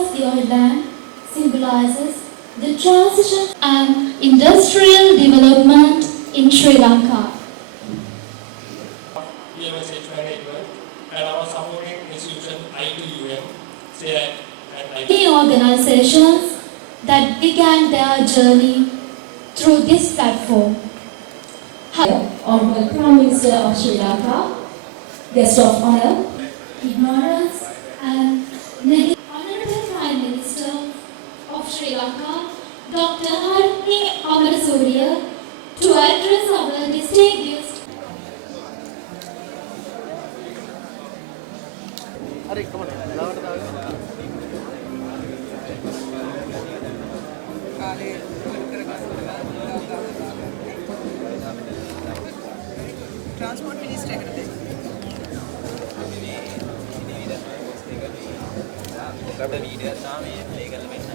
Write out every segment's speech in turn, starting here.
of the island symbolizes the transition and industrial development in Sri Lanka. And our supporting institution I2UM, Many organizations that began their journey through this platform. Honorable Prime Minister of Sri Lanka, Guest of Honor, Ignorance and Honorable Prime Minister of Sri Lanka, Dr. Harini Amarasuriya, to address our distinguished Transport Minister එකකට video තමයි play කරලා මෙන්න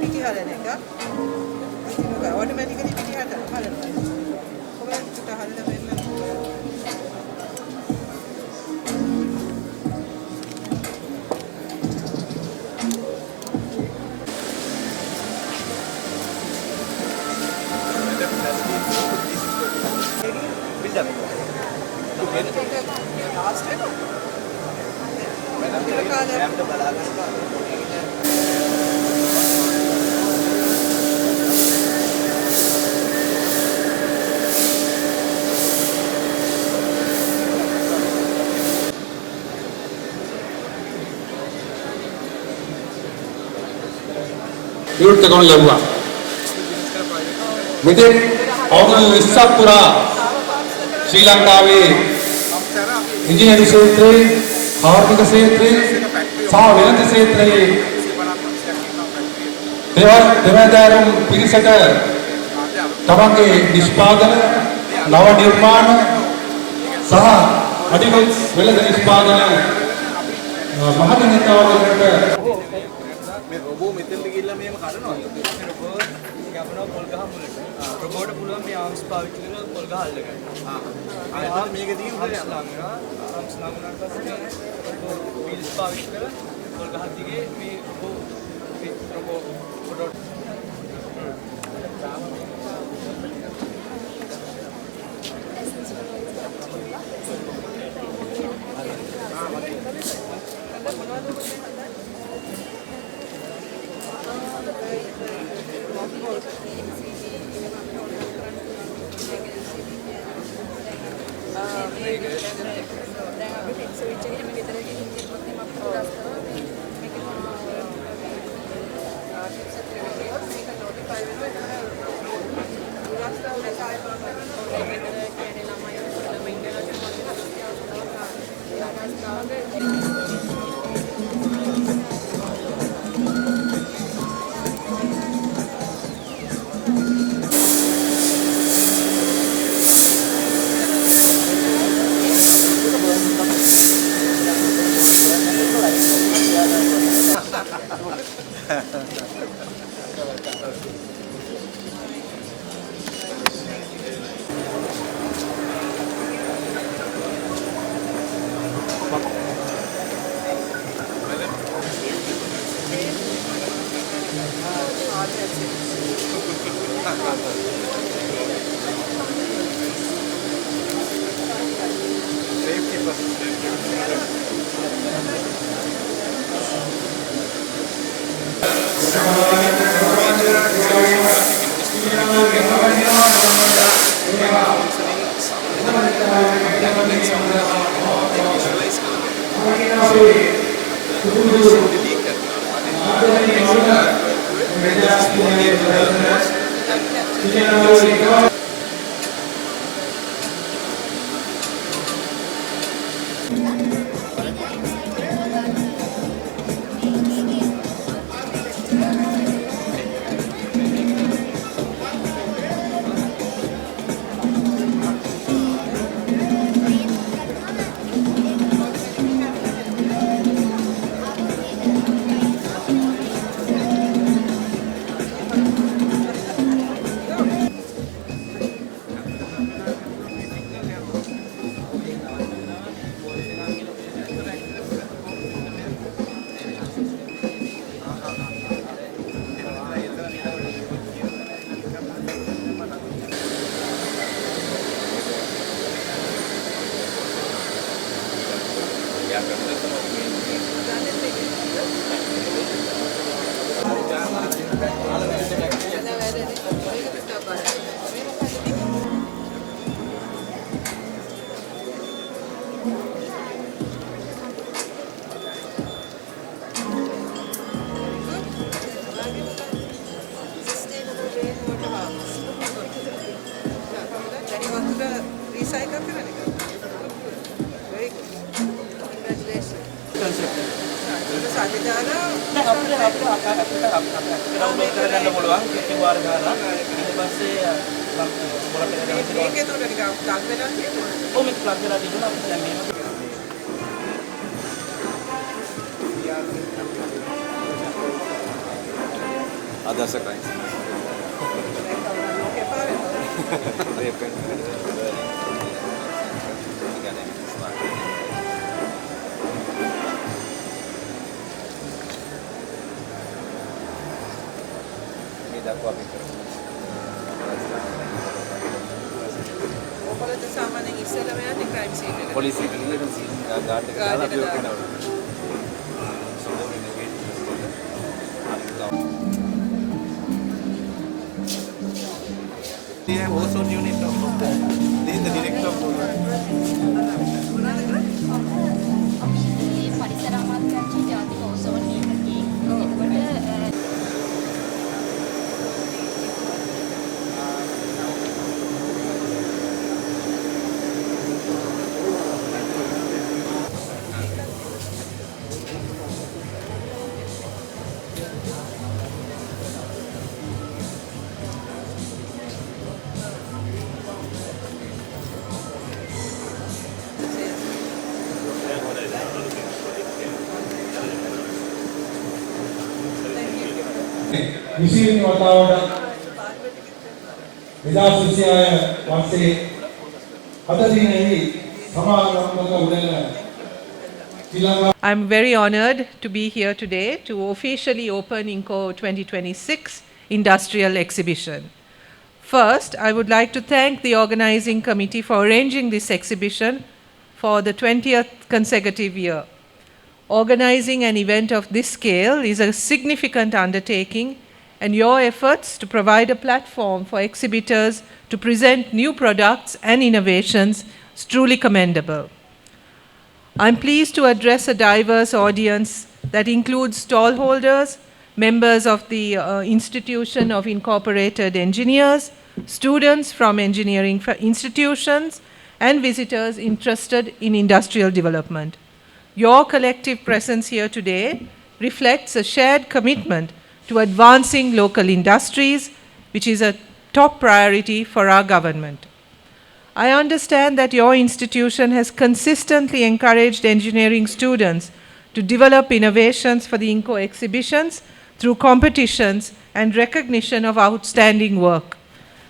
පිටි හදන එක automatically පිටි හදනවා කොහොමද පිට හදලා වෙන්න ලාස්ට් එක මම කාලයක් බලාගන්නවා විවෘත කරනු ලැබුවා. මෙතෙක් අවුරුදු 20ක් පුරා ශ්‍රී ලංකාවේ ඉංජිනේරු ක්ෂේත්‍රයේ, කාර්මික ක්ෂේත්‍රයේ සහ වෙළඳ ක්ෂේත්‍රයේ දෙවදාරුම් පිරිසට තමන්ගේ නිෂ්පාදන, නව නිර්මාණ සහ අධික වෙළඳ නිෂ්පාදන මහජනතාවට මේ රොබෝ මෙතෙන්ද ගිහිල්ලා මේව කඩනවා. මේ රොබෝ යවනවා පොල් ගහ මුලට. රොබෝට පුළුවන් මේ ආම්ස් පාවිච්චි කරලා පොල් ගහ අල්ල ගන්න. ආයෙත් මේක දිගින් උඩට යනවා. ආම්ස් ළඟුණාට පස්සේ රොබෝ වීල්ස් පාවිච්චි කරලා පොල් ගහ දිගේ මේ රොබෝ පොඩොට Recycle කරන එක. Very good. Congratulations. ඒක සාධිතාලා ඩවුන්ලෝඩ් කරගන්න පුළුවන් QR ගාලා ඊට පස්සේ මේකේ උඩ නිකන් ප්ලග් වෙනවා කියනවා. කොහොමද ප්ලග් කරලා තිබුණා අපිට දැන් මේක අදසකයි ඔයගොල්ලෝ සාමාන්‍යයෙන් ඉස්සෙල්ලාම යන්නේ crime scene එකට. පොලිසිය ගිහින් ගාඩ් එක දාලා අපි ඔක කරනවා. Yeah, ozone unit of this is the director of පරිසර අමාත්‍යාංශයේ ජාතික ඕසෝන් නීතියේ එතකොට විසින් වතාවට 2026 වර්ෂයේ අද දිනෙහි සමාරම්භක උළෙල ශ්‍රී Lanka I'm very honored to be here today to officially open INCO 2026 Industrial Exhibition. First, I would like to thank the organizing committee for arranging this exhibition for the 20th consecutive year. Organizing an event of this scale is a significant undertaking, and your efforts to provide a platform for exhibitors to present new products and innovations is truly commendable. I'm pleased to address a diverse audience that includes stallholders, members of the Institution of Incorporated Engineers, students from engineering institutions, and visitors interested in industrial development. Your collective presence here today reflects a shared commitment to advancing local industries, which is a top priority for our government. I understand that your institution has consistently encouraged engineering students to develop innovations for the INCO exhibitions through competitions and recognition of outstanding work,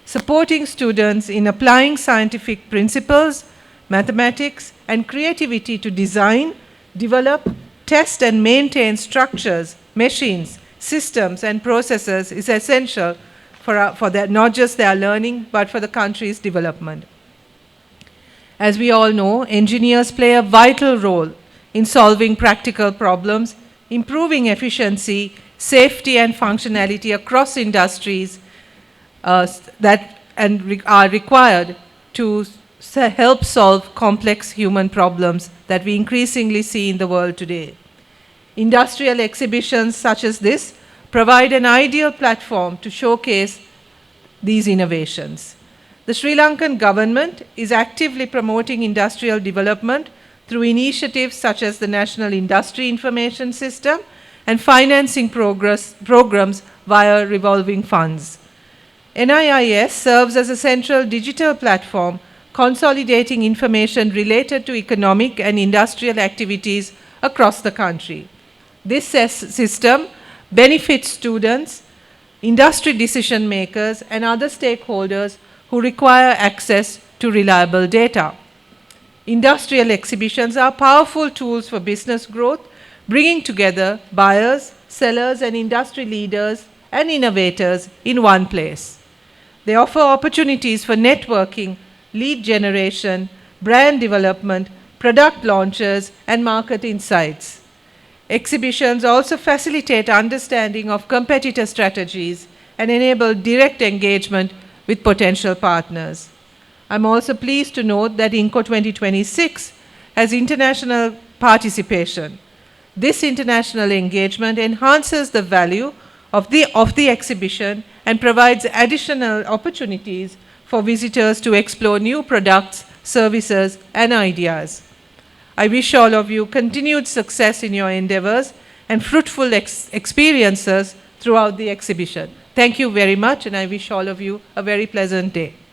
supporting students in applying scientific principles, mathematics, and creativity to design, develop, test, and maintain structures, machines, systems, and processes is essential for not just their learning, but for the country's development. As we all know, engineers play a vital role in solving practical problems, improving efficiency, safety, and functionality across industries are required to help solve complex human problems that we increasingly see in the world today. Industrial exhibitions such as this provide an ideal platform to showcase these innovations. The Sri Lankan government is actively promoting industrial development through initiatives such as the National Industry Information System and financing programs via revolving funds. NIIS serves as a central digital platform consolidating information related to economic and industrial activities across the country. This system benefits students, industry decision makers, and other stakeholders who require access to reliable data. Industrial exhibitions are powerful tools for business growth, bringing together buyers, sellers, and industry leaders and innovators in one place. They offer opportunities for networking, lead generation, brand development, product launches, and market insights. Exhibitions also facilitate understanding of competitor strategies and enable direct engagement with potential partners. I'm also pleased to note that INCO 2026 has international participation. This international engagement enhances the value of the exhibition and provides additional opportunities for visitors to explore new products, services, and ideas. I wish all of you continued success in your endeavors and fruitful experiences throughout the exhibition. Thank you very much, and I wish all of you a very pleasant day.